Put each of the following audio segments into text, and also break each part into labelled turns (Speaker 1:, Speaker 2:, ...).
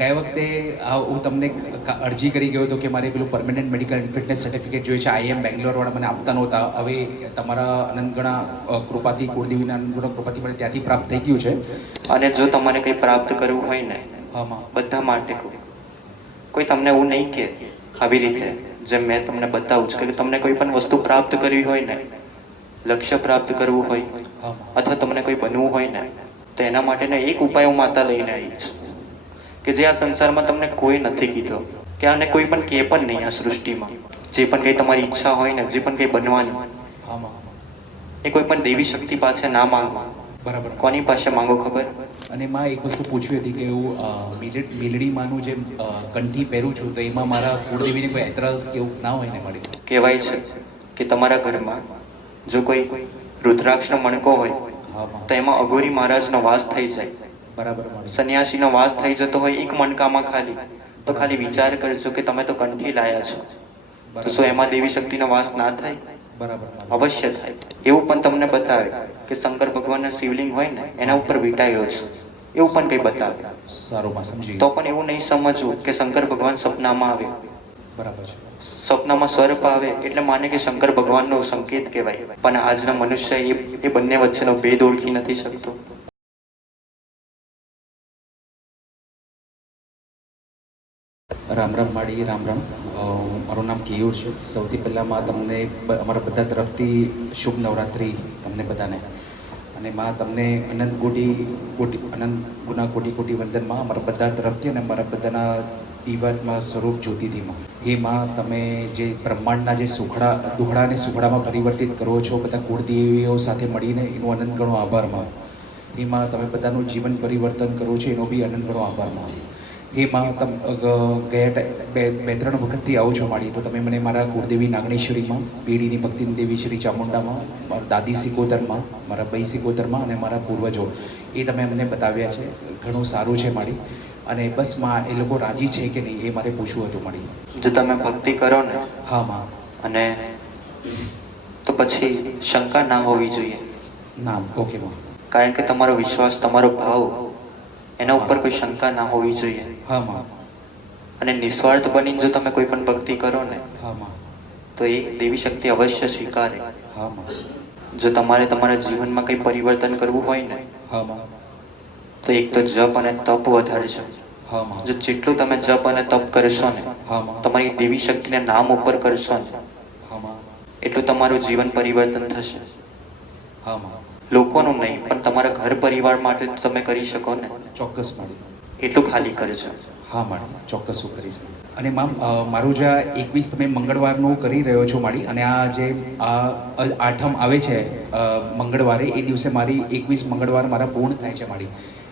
Speaker 1: ગયા વખતે હું તમને અરજી કરી ગયો હતો કે મારે પેલું પરમેનન્ટ મેડિકલ ફિટનેસ સર્ટિફિકેટ જોઈએ છે. આઈએમ બેંગ્લોરવાળા મને આપતા નહોતા. હવે તમારા અનંતગણા કૃપાથી કુળદેવીના અનંતગણા કૃપાથી મને ત્યાંથી પ્રાપ્ત થઈ ગયું છે.
Speaker 2: અને જો તમારે કંઈ પ્રાપ્ત કરવું હોય ને બધા માટે કોઈ તમને એવું નહીં કે આવી રીતે જેમ મેં તમને બતાવું છું કે તમને કોઈ પણ વસ્તુ પ્રાપ્ત કરવી હોય ને લક્ષ્ય પ્રાપ્ત કરવું હોય અથવા તમને કોઈ બનવું હોય ને તો એના માટેનો એક ઉપાય હું માતા લઈને આવી છું કે જે આ સંસારમાં તમને કોઈ નથી કીધો કે આને કોઈ પણ કે પણ નહીં આ સૃષ્ટિમાં. જે પણ કંઈ તમારી ઈચ્છા હોય ને જે પણ કંઈ બનવાની એ કોઈ પણ દેવી શક્તિ પાસે ના માંગો.
Speaker 1: બરાબર.
Speaker 2: કોની પાસે માંગો ખબર?
Speaker 1: અને માં એક વસ્તુ પૂછવી હતી કે હું મિલેટ મિલડી માનું જે કંઠી પહેરું છું તો એમાં મારા કુળદેવીને કોઈ એતરાઝ કે એવું ના હોય ને મારી
Speaker 2: કહેવાય છે કે તમારા ઘરમાં જો કોઈ રુદ્રાક્ષનો મણકો હોય તો એમાં અઘોરી મહારાજનો વાસ થઈ જાય.
Speaker 1: બરાબર મારી
Speaker 2: વાસ થઈ જતો હોય એક મણકામાં ખાલી તો ખાલી વિચાર કરજો કે તમે તો કંઠી લાયા છો. તો શું એમાં દેવી શક્તિનો વાસ ના થાય?
Speaker 1: બરાબર
Speaker 2: અવશ્ય થાય. એવું પણ તમને બતાવે કે શંકર ભગવાનના શિવલિંગ હોય ને એના ઉપર વીંટાયેલો છે. એવું પણ કઈ બતાવે.
Speaker 1: સારું સમજી
Speaker 2: તો પણ એવું નહીં સમજવું કે શંકર ભગવાન સપનામાં આવે.
Speaker 1: બરાબર છે.
Speaker 2: સપનામાં સ્વરૂપ આવે એટલે માને કે શંકર ભગવાનનો સંકેત કહેવાય. પણ આજના મનુષ્ય એ બંને વચ્ચેનો ભેદ ઓળખી નથી શકતો.
Speaker 1: રામ રામ માળી રામ રામ. મારું નામ કેયુર છે. સૌથી પહેલાંમાં તમને અમારા બધા તરફથી શુભ નવરાત્રિ તમને બધાને. અને માં તમને અનંત કોટી કોટી, અનંત ગુના કોટી કોટી વંદનમાં અમારા બધા તરફથી અને અમારા બધાના દીવાત્મા સ્વરૂપ જ્યોતિથીમાં. એ માં, તમે જે બ્રહ્માંડના જે સુખડા દુહડાને સુખડામાં પરિવર્તિત કરો છો, બધા કુળદેવીઓ સાથે મળીને એનો અનંત ગણો આભારમાં એમાં તમે બધાનું જીવન પરિવર્તન કરો છો, એનો બી અનંત ગણો આભારમાં એ માં ગયા બે બે ત્રણ વખતથી આવું છો મારી તો તમે મને મારા કુળદેવી નાગણેશ્વરીમાં બેડીની ભક્તિની દેવી શ્રી ચામુંડામાં મારા દાદી સિકોતરમાં મારા ભાઈ સિકોતરમાં અને મારા પૂર્વજો એ તમે મને બતાવ્યા છે. ઘણું સારું છે મારી. અને બસમાં એ લોકો રાજી છે કે નહીં એ મારે પૂછવું હતું માડી
Speaker 2: જો તમે ભક્તિ કરો ને
Speaker 1: હા માં.
Speaker 2: અને તો પછી શંકા ના હોવી જોઈએ.
Speaker 1: ના ઓકે માં.
Speaker 2: કારણ કે તમારો વિશ્વાસ તમારો ભાવ એના ઉપર કોઈ શંકા ના હોવી જોઈએ. અને નિસ્વાર્થ બનીને જો તમે કોઈ પણ ભક્તિ કરો ને
Speaker 1: હા
Speaker 2: તો એ દેવી શક્તિ અવશ્ય સ્વીકારે.
Speaker 1: હા
Speaker 2: જો તમારે તમારા જીવનમાં કંઈ પરિવર્તન કરવું હોય ને તો એક તો જપ અને તપ વધારજો
Speaker 1: હા
Speaker 2: જો જેટલું તમે જપ અને તપ કરશો ને તમારી દેવી શક્તિને નામ ઉપર કરશો ને એટલું તમારું જીવન પરિવર્તન થશે.
Speaker 1: હા
Speaker 2: લોકોનું નહીં પણ તમારા ઘર પરિવાર માટે તો તમે કરી શકો ને.
Speaker 1: ચોક્કસ મળી
Speaker 2: એટલું ખાલી કરજો
Speaker 1: હા માડી ચોક્કસ હું કરીશ અને મામ મારું જે આ એકવીસ તમે મંગળવારનું કરી રહ્યો છો મારી અને આ જે આ આઠમ આવે છે મંગળવારે એ દિવસે મારી એકવીસ મંગળવાર મારા પૂર્ણ થાય છે માડી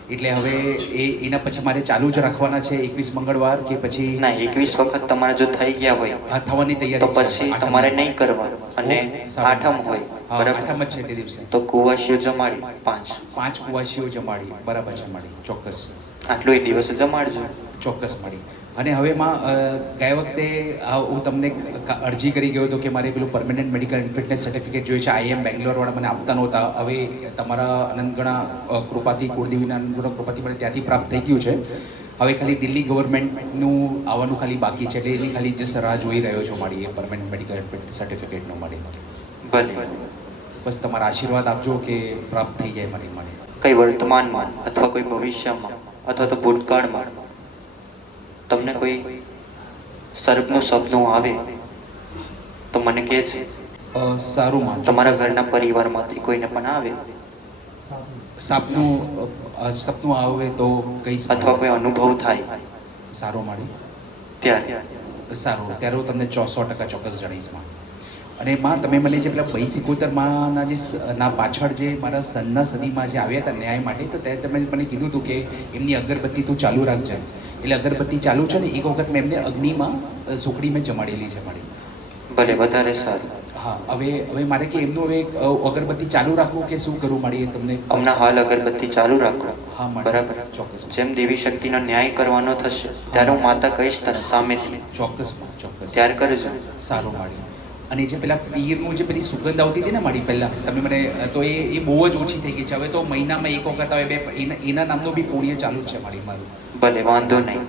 Speaker 1: એટલે હવે એ એના પછી મારે ચાલુ જ રાખવાના છે એકવીસ મંગળવાર કે પછી
Speaker 2: ના એકવીસ વખત તમારે જો થઈ ગયા હોય
Speaker 1: હા થવાની તૈયારી તો
Speaker 2: પછી તમારે નહીં કરવા અને આઠમ હોય
Speaker 1: આઠમ જ છે તે દિવસે.
Speaker 2: તો કુવાસીઓ જમાડી પાંચ.
Speaker 1: પાંચ કુવાસીઓ જમાડી બરાબર જમાડી ચોક્કસ.
Speaker 2: આટલો એ દિવસે જમાડજો.
Speaker 1: ચોક્કસ મળી. અને હવે માં ગયા વખતે હું તમને અરજી કરી ગયો હતો કે મારે પેલું પરમેનન્ટ મેડિકલ ફિટનેસ સર્ટિફિકેટ જોઈએ છે. આઈએમ બેંગ્લોરવાળા મને આપતા નહોતા. હવે તમારા અનંતગણા કૃપાથી કુળદેવીના અનંતગણા કૃપાથી મને ત્યાંથી પ્રાપ્ત થઈ ગયું છે. હવે ખાલી દિલ્હી ગવર્મેન્ટનું આવવાનું ખાલી બાકી છે. એટલે એની ખાલી જસ્ટ રાહ જોઈ રહ્યો છું મારી એ પરમેનન્ટ મેડિકલ ફિટનેસ સર્ટિફિકેટનું મારી.
Speaker 2: ભલે.
Speaker 1: બસ તમારા આશીર્વાદ આપજો કે પ્રાપ્ત થઈ જાય મારી મને
Speaker 2: કઈ વર્તમાનમાં અથવા કોઈ ભવિષ્યમાં અથવા તો ભૂતકાળમાં તમને કોઈ સર્પનું સપનું આવે તો મને કહે છે
Speaker 1: સારું માં
Speaker 2: તમારા ઘરના પરિવારમાંથી કોઈને પણ આવે?
Speaker 1: સાપનું સપનું આવે તો કઈ
Speaker 2: અથવા કોઈ અનુભવ થાય?
Speaker 1: સારો મળે
Speaker 2: ત્યારે?
Speaker 1: સારું ત્યારે હું તમને ચોસો ટકા ચોક્કસ જણાવીશમાં. અને માં તમે મને જે પેલા ભાઈ સિકોતર માના જે ના પાછળ જે મારા સનના સદીમાં જે આવ્યા હતા ન્યાય માટે તો ત્યારે તમે મને કીધું હતું કે એમની અગરબત્તી તું ચાલુ રાખજે. એટલે અગરબત્તી ચાલુ છે ને એક વખત મેં એમને અગ્નિમાં સુખડી મેં જમાડેલી છે મારી.
Speaker 2: ભલે વધારે સારું.
Speaker 1: હા હવે હવે મારે કે એમનું હવે અગરબત્તી ચાલુ રાખવું કે શું કરવું મારી તમને
Speaker 2: હમણાં હાલ અગરબત્તી ચાલુ રાખો.
Speaker 1: હા
Speaker 2: બરાબર.
Speaker 1: ચોક્કસ.
Speaker 2: જેમ દેવી શક્તિનો ન્યાય કરવાનો થશે ત્યારે હું માતા કહીશ તને સામેથી.
Speaker 1: ચોક્કસ ચોક્કસ.
Speaker 2: ત્યાર કરજો.
Speaker 1: સારું માડી અને જે પેલા પીરનું જે પેલી સુગંધ આવતી હતી ને મારી પહેલાં તમે મને તો એ એ બહુ જ ઓછી થઈ ગઈ છે. હવે તો મહિનામાં એક વખત આવે બે એના નામનો બી પુણ્ય ચાલુ છે મારી મારું.
Speaker 2: ભલે વાંધો નહીં.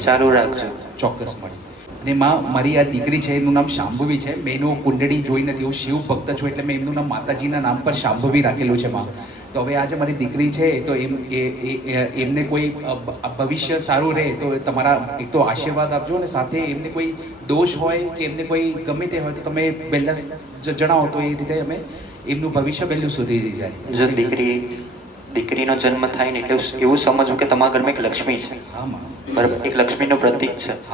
Speaker 2: ચાલુ રાખજો.
Speaker 1: ચોક્કસ મળી અને માં મારી આ દીકરી છે એનું નામ શાંભવી છે. મેં એનું કુંડળી જોઈ નથી હું શિવ ભક્ત છું એટલે મેં એમનું નામ માતાજીના નામ પર શાંભવી રાખેલું છે માં. તો હવે આજે મારી દીકરી છે તો એમ એ એ- એ- એમને કોઈ ભવિષ્ય સારું રહે તો તમારા એક તો આશીર્વાદ આપજો અને સાથે એમને કોઈ દોષ હોય કે એમને કોઈ ગમે તે હોય તો તમે પહેલાં જણાવો તો એ રીતે અમે એમનું ભવિષ્ય પહેલું સુધરી જાય.
Speaker 2: જો દીકરી દીકરીનો જન્મ થાય ને એટલે એવું સમજવું કે તમારા ઘરમાં એક લક્ષ્મી છે. બરાબર એક લક્ષ્મીનું પ્રતીક છે.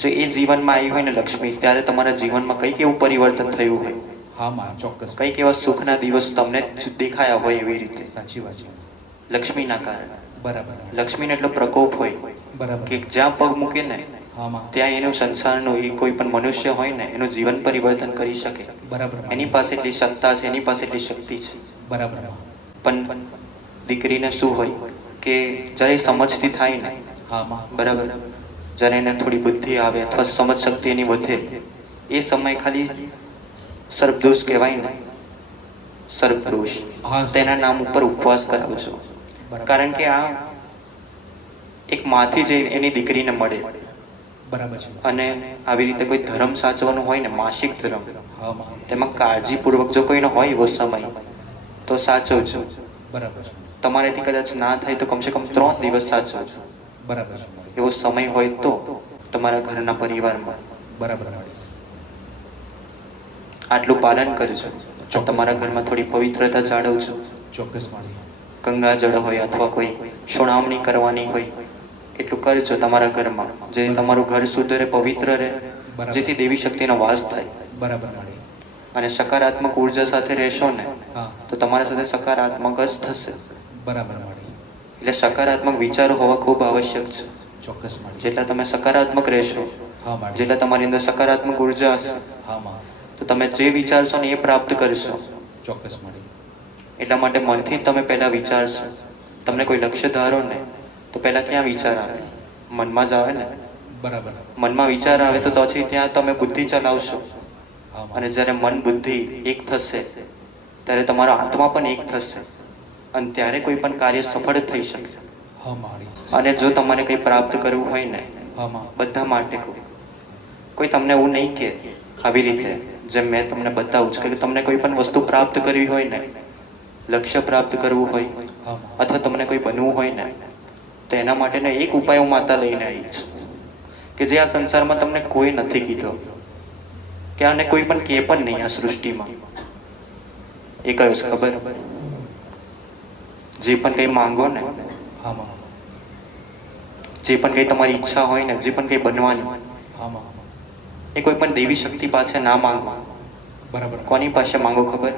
Speaker 2: જો એ જીવનમાં આવી હોય ને લક્ષ્મી ત્યારે તમારા જીવનમાં કંઈક એવું પરિવર્તન થયું હોય?
Speaker 1: હા માં ચોક્કસ
Speaker 2: કંઈક એવા સુખના દિવસ તમને દેખાયા હોય એવી રીતે.
Speaker 1: સાચી વાત છે.
Speaker 2: લક્ષ્મીના કારણે.
Speaker 1: બરાબર.
Speaker 2: લક્ષ્મીને એટલો પ્રકોપ હોય
Speaker 1: બરાબર.
Speaker 2: કે જ્યાં પગ મૂકે ને ત્યાં એનો સંસારનો એ કોઈ પણ મનુષ્ય હોય ને એનું જીવન પરિવર્તન કરી શકે.
Speaker 1: બરાબર.
Speaker 2: એની પાસે એટલી સત્તા છે એની પાસે એટલી શક્તિ છે.
Speaker 1: બરાબર.
Speaker 2: પણ દીકરીને શું હોય કે જ્યારે એ સમજતી થાય ને
Speaker 1: હા
Speaker 2: બરાબર જ્યારે એને થોડી બુદ્ધિ આવે અથવા સમજ શક્તિ એની વધે એ સમય ખાલી સર્પદોષ કહેવાય ને? સર્પદોષ. તેના નામ ઉપર ઉપવાસ કરાવું
Speaker 1: છું.
Speaker 2: કારણ કે આ એક માથી જઈને એની દીકરીને મળે.
Speaker 1: બરાબર છે.
Speaker 2: અને આવી રીતે કોઈ ધર્મ સાચવાનું હોય ને માસિક ધર્મ તેમાં કાળજીપૂર્વક જો કોઈનો હોય એવો સમય તો સાચવજો.
Speaker 1: બરાબર છે.
Speaker 2: તમારેથી કદાચ ના થાય તો કમસે કમ ત્રણ દિવસ સાચવજો.
Speaker 1: બરાબર
Speaker 2: એવો સમય હોય તો તમારા ઘરના પરિવારમાં.
Speaker 1: બરાબર
Speaker 2: આટલું પાલન કરજો. જો તમારા ઘરમાં થોડી પવિત્રતા જાળવજો.
Speaker 1: ચોક્કસ ગંગા
Speaker 2: જળ હોય અથવા કોઈ સુણાવણી કરવાની હોય એટલું કરજો તમારા ઘરમાં. જે તમારું ઘર શુદ્ધ રહે પવિત્ર રહે જેથી દેવી શક્તિનો વાસ થાય.
Speaker 1: બરાબર
Speaker 2: અને સકારાત્મક ઊર્જા સાથે રહેશો ને તો તમારા સાથે સકારાત્મક જ થશે.
Speaker 1: બરાબર
Speaker 2: એટલે સકારાત્મક વિચારો હોવા ખૂબ આવશ્યક છે.
Speaker 1: ચોક્કસ
Speaker 2: જેટલા તમે સકારાત્મક રહેશો જેટલા તમારી અંદર સકારાત્મક ઊર્જા હશે તો તમે જે વિચારશો ને એ પ્રાપ્ત કરશો.
Speaker 1: ચોક્કસ મળી
Speaker 2: એટલા માટે મનથી તમે પહેલા વિચારશો. તમને કોઈ લક્ષ્ય ધારો ને તો પહેલા ક્યાં વિચાર આવે. મનમાં જ આવે ને?
Speaker 1: બરાબર.
Speaker 2: મનમાં વિચાર આવે તો પછી ત્યાં તમે બુદ્ધિ ચલાવશો. અને જ્યારે મન બુદ્ધિ એક થશે ત્યારે તમારો આત્મા પણ એક થશે. અને ત્યારે કોઈ પણ કાર્ય સફળ થઈ શકે. અને જો તમારે કંઈ પ્રાપ્ત કરવું હોય ને બધા માટે કહું. કોઈ તમને એવું નહીં કે આવી રીતે જેમ મેં તમને બતાવું છું કે તમને કોઈ પણ વસ્તુ પ્રાપ્ત કરવી હોય ને, લક્ષ્ય પ્રાપ્ત કરવું હોય, અથવા તમને કોઈ બનવું હોય ને, તો એના માટેનો એક ઉપાય હું માતા લઈને આવી છું. કે જે આ સંસારમાં તમને કોઈ નથી કીધો, કે આને કોઈ પણ કે પણ નહીં આ સૃષ્ટિમાં. એ કયો છે ખબર? જે પણ કંઈ માંગો ને, જે પણ કંઈ તમારી ઈચ્છા હોય ને, જે પણ કંઈ બનવાની એ કોઈ પણ દેવી શક્તિ પાસે ના માંગો.
Speaker 1: બરાબર.
Speaker 2: કોની પાસે માંગો ખબર?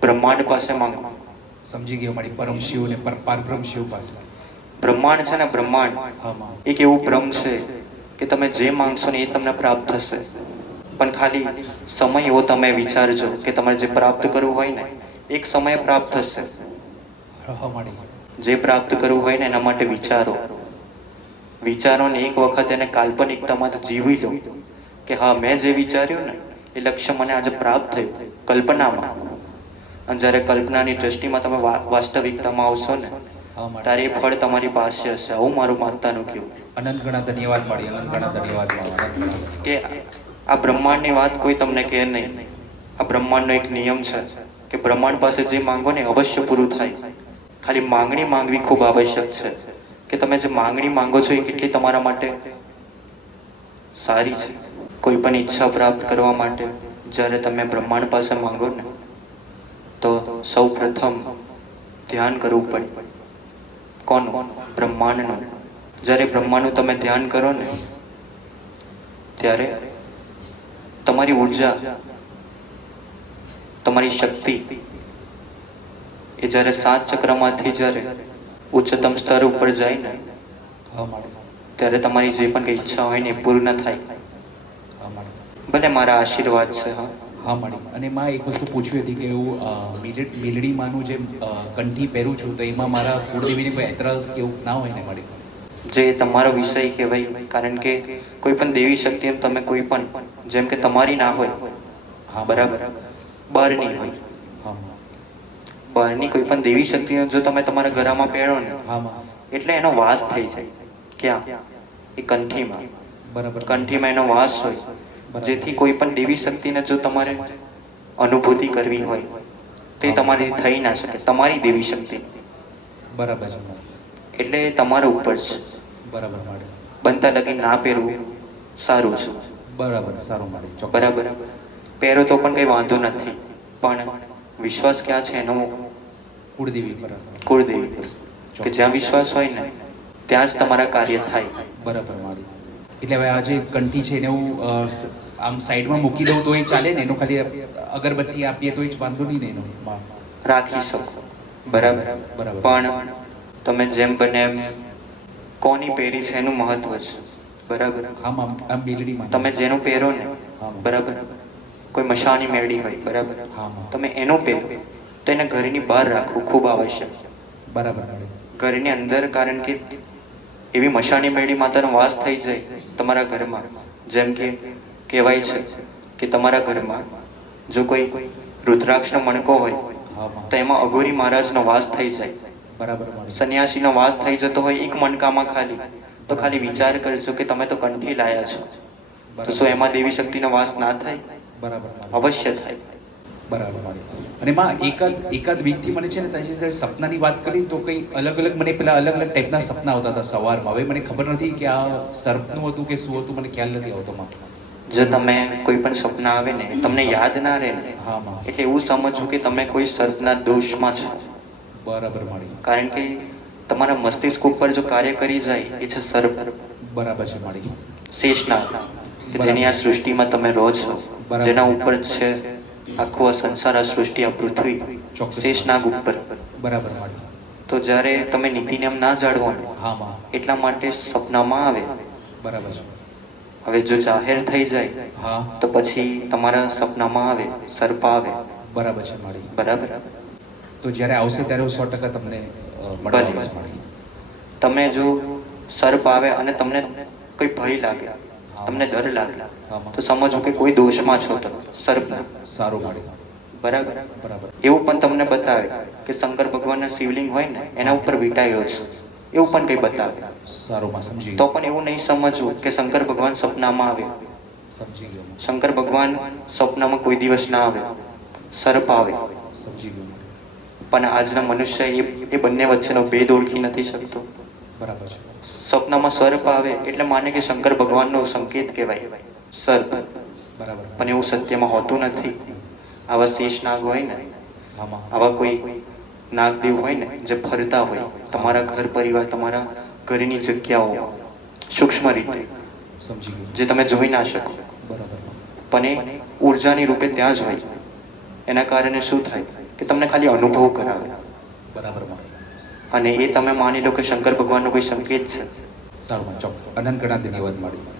Speaker 2: બ્રહ્માંડ પાસે માંગો.
Speaker 1: સમજી ગયો મારી પરમ શિવ ને પર પારબ્રહ્મ શિવ પાસે.
Speaker 2: બ્રહ્માંડ છે ને બ્રહ્માંડ? એક એવું બ્રહ્મ છે કે તમે જે માંગશો ને એ તમને પ્રાપ્ત થશે. પણ ખાલી સમય એવો તમે વિચારજો કે તમારે જે પ્રાપ્ત કરવું હોય ને એક સમયે પ્રાપ્ત થશે. જે પ્રાપ્ત કરવું હોય ને એના માટે વિચારો. વિચારો ને એક વખત એને કાલ્પનિકતામાં જીવી લો. કે હા મેં જે વિચાર્યું ને એ લક્ષ્ય મને આજે પ્રાપ્ત થયું કલ્પનામાં. અને જ્યારે કલ્પનાની દ્રષ્ટિમાં તમે વાસ્તવિકતામાં આવશો ને
Speaker 1: તારે
Speaker 2: ત્યારે એ ફળ તમારી પાસે હશે. આવું મારું માતાનું કહેવું.
Speaker 1: અનંત ગણા ધન્યવાદ મળી અનંત ગણા ધન્યવાદ
Speaker 2: કે આ બ્રહ્માંડની વાત કોઈ તમને કહે નહીં. આ બ્રહ્માંડનો એક નિયમ છે કે બ્રહ્માંડ પાસે જે માંગો ને અવશ્ય પૂરું થાય. ખાલી માંગણી માંગવી ખૂબ આવશ્યક છે કે તમે જે માંગણી માંગો છો એ કેટલી તમારા માટે સારી છે. કોઈ પણ ઈચ્છા પ્રાપ્ત કરવા માટે જ્યારે તમે બ્રહ્માંડ પાસે માંગો ને તો સૌ પ્રથમ ધ્યાન કરવું પડે. કોનું? બ્રહ્માંડનું. જ્યારે બ્રહ્માંડનું તમે ધ્યાન કરો ને ત્યારે તમારી ઊર્જા તમારી શક્તિ એ જ્યારે સાત ચક્રમાંથી જ્યારે ઉચ્ચતમ સ્તર ઉપર જાય ને ત્યારે તમારી જે પણ કંઈ ઈચ્છા હોય ને એ પૂર્ણ થાય. ભલે મારા આશીર્વાદ છે હા.
Speaker 1: હા મળી. અને માં એક વસ્તુ પૂછવી હતી કે હું મિલેટ મિલડ માનું જે કંઠી પહેરું છું તો એમાં મારા કુળદેવીને કોઈ એતરાઝ એવું ના હોય ને મળી
Speaker 2: જે તમારો વિષય કહેવાય કારણ કે કોઈ પણ દેવી શક્તિ તમે કોઈ પણ જેમ કે તમારી ના હોય
Speaker 1: હા
Speaker 2: બરાબર? બહારની હોય.
Speaker 1: હા.
Speaker 2: બહારની કોઈ પણ દેવી શક્તિ જો તમે તમારા ઘરમાં પહેરો ને
Speaker 1: હા
Speaker 2: એટલે એનો વાસ થઈ જાય. ક્યાં? એ કંઠીમાં.
Speaker 1: બરાબર.
Speaker 2: કંઠીમાં એનો વાસ હોય. જેથી કોઈ પણ દેવી શક્તિને જો તમારે અનુભૂતિ કરવી હોય તે તમારી થઈ ના શકે. તમારી દેવી શક્તિ.
Speaker 1: બરાબર
Speaker 2: એટલે તમારા ઉપર છે.
Speaker 1: બરાબર માડી.
Speaker 2: બનતા લગી ના પહેરવું સારું છે.
Speaker 1: બરાબર સારું માડી. ચોક્કસ.
Speaker 2: બરાબર. પહેરો તો પણ કંઈ વાંધો નથી. પણ વિશ્વાસ ક્યાં છે એનો?
Speaker 1: કુળદેવી પર.
Speaker 2: કુળદેવી કે જ્યાં વિશ્વાસ હોય ને ત્યાં જ તમારા કાર્ય થાય.
Speaker 1: બરાબર માડી. એટલે હવે આ જે કંઠી છે એને હું આમ સાઈડમાં મૂકી દઉં તો એ ચાલે ને? એનો ખાલી અગરબત્તી આપીએ તો એ જ વાંધો નહીં ને એનો.
Speaker 2: રાખી શકો. બરાબર.
Speaker 1: બરાબર.
Speaker 2: પણ તમે જેમ બને એમ કોની પહેરી છે એનું મહત્વ છે. બરાબર?
Speaker 1: આમ આમ બેલડીમાં
Speaker 2: તમે જેનું પહેરો ને. બરાબર. કોઈ મશાની મેળી હોય બરાબર? તમે એનું પહેરો. તો એને ઘરની બહાર રાખવું ખૂબ આવશ્યક.
Speaker 1: બરાબર.
Speaker 2: ઘરની અંદર કારણ કે એવી મશાની મેળી માતાનો વાસ થઈ જાય તમારા ઘરમાં. જેમ કે કહેવાય છે કે તમારા ઘરમાં જો કોઈ રુદ્રાક્ષનો મણકો હોય તો એમાં અઘોરી મહારાજનો વાસ થઈ જાય.
Speaker 1: બરાબર
Speaker 2: સંન્યાસીનો વાસ થઈ જતો હોય એક મણકામાં ખાલી તો ખાલી વિચાર કરજો કે તમે તો કંઠી લાયા છો. તો શું એમાં દેવી શક્તિનો વાસ ના થાય?
Speaker 1: બરાબર.
Speaker 2: અવશ્ય થાય.
Speaker 1: બરાબર અને માં એકાદ એકાદ વીકથી મને છે ને સાથે સપનાની વાત કરી તો કંઈ અલગ અલગ મને પેલા અલગ અલગ ટાઈપના સપના આવતા હતા સવારમાં. હવે મને ખબર નથી કે આ સર્પનું હતું કે શું હતું મને ખ્યાલ નથી આવતો માં
Speaker 2: જો તમે કોઈ પણ સપના આવે ને તમને યાદ ના રહે
Speaker 1: હા માં.
Speaker 2: એટલે એવું સમજવું કે તમે કોઈ સર્પના દોષમાં છો.
Speaker 1: બરાબર માડી
Speaker 2: કારણ કે તમારા મસ્તિષ્ક ઉપર જો કાર્ય કરી જાય એ છે સર્પ.
Speaker 1: બરાબર છે માડી
Speaker 2: શેષના જેની આ સૃષ્ટિમાં તમે રહો છો જેના ઉપર છે. આખો આ સંસાર આ સૃષ્ટિ આ પૃથ્વી. શેષનાગ ઉપર.
Speaker 1: બરાબર
Speaker 2: તો જ્યારે તમે નીતિ નિયમ ના જાળવો ને
Speaker 1: હા માં.
Speaker 2: એટલા માટે સપનામાં આવે.
Speaker 1: બરાબર
Speaker 2: હવે જો જાહેર થઈ જાય તો પછી તમારા સપનામાં આવે સર્પ આવે.
Speaker 1: બરાબર છે માડી.
Speaker 2: બરાબર?
Speaker 1: તો જ્યારે આવશે ત્યારે હું સો ટકા તમને
Speaker 2: તમે જો સર્પ આવે અને તમને કોઈ ભય લાગે તમને ડર લાગે તો સમજો કે કોઈ દોષમાં છો તમે સર્પના.
Speaker 1: સારું મળે.
Speaker 2: બરાબર?
Speaker 1: બરાબર.
Speaker 2: એવું પણ તમને બતાવે કે શંકર ભગવાનના શિવલિંગ હોય ને એના ઉપર વીંટાયો છે. એવું પણ કંઈ બતાવે?
Speaker 1: સારું સમજી
Speaker 2: તો પણ એવું નહીં સમજવું કે શંકર ભગવાન સપનામાં આવે.
Speaker 1: સમજી ગયો
Speaker 2: શંકર ભગવાન સપનામાં કોઈ દિવસ ના આવે. સર્પ આવે.
Speaker 1: સમજી ગયો
Speaker 2: પણ આજના મનુષ્ય એ એ બંને વચ્ચેનો ભેદ ઓળખી નથી શકતો.
Speaker 1: બરાબર છે.
Speaker 2: સપનામાં સર્પ આવે એટલે માને કે શંકર ભગવાનનો સંકેત કહેવાય. સર્પ. પણ એવું સત્યમાં હોતું નથી. આવા શેષ નાગ હોય ને આવા કોઈ નાગદેવ હોય ને જે ફરતા હોય તમારા ઘર પરિવાર તમારા ઘરની જગ્યાઓ સૂક્ષ્મ રીતે જે તમે જોઈ ના શકો. પણ એ ઉર્જાની રૂપે ત્યાં જ હોય. એના કારણે શું થાય કે તમને ખાલી અનુભવ કરાવે.
Speaker 1: બરાબર
Speaker 2: અને એ તમે માની લો કે શંકર ભગવાનનો કોઈ સંકેત છે.
Speaker 1: સારું ચોક્કસ. અનંત ગણા ધન્યવાદ તમને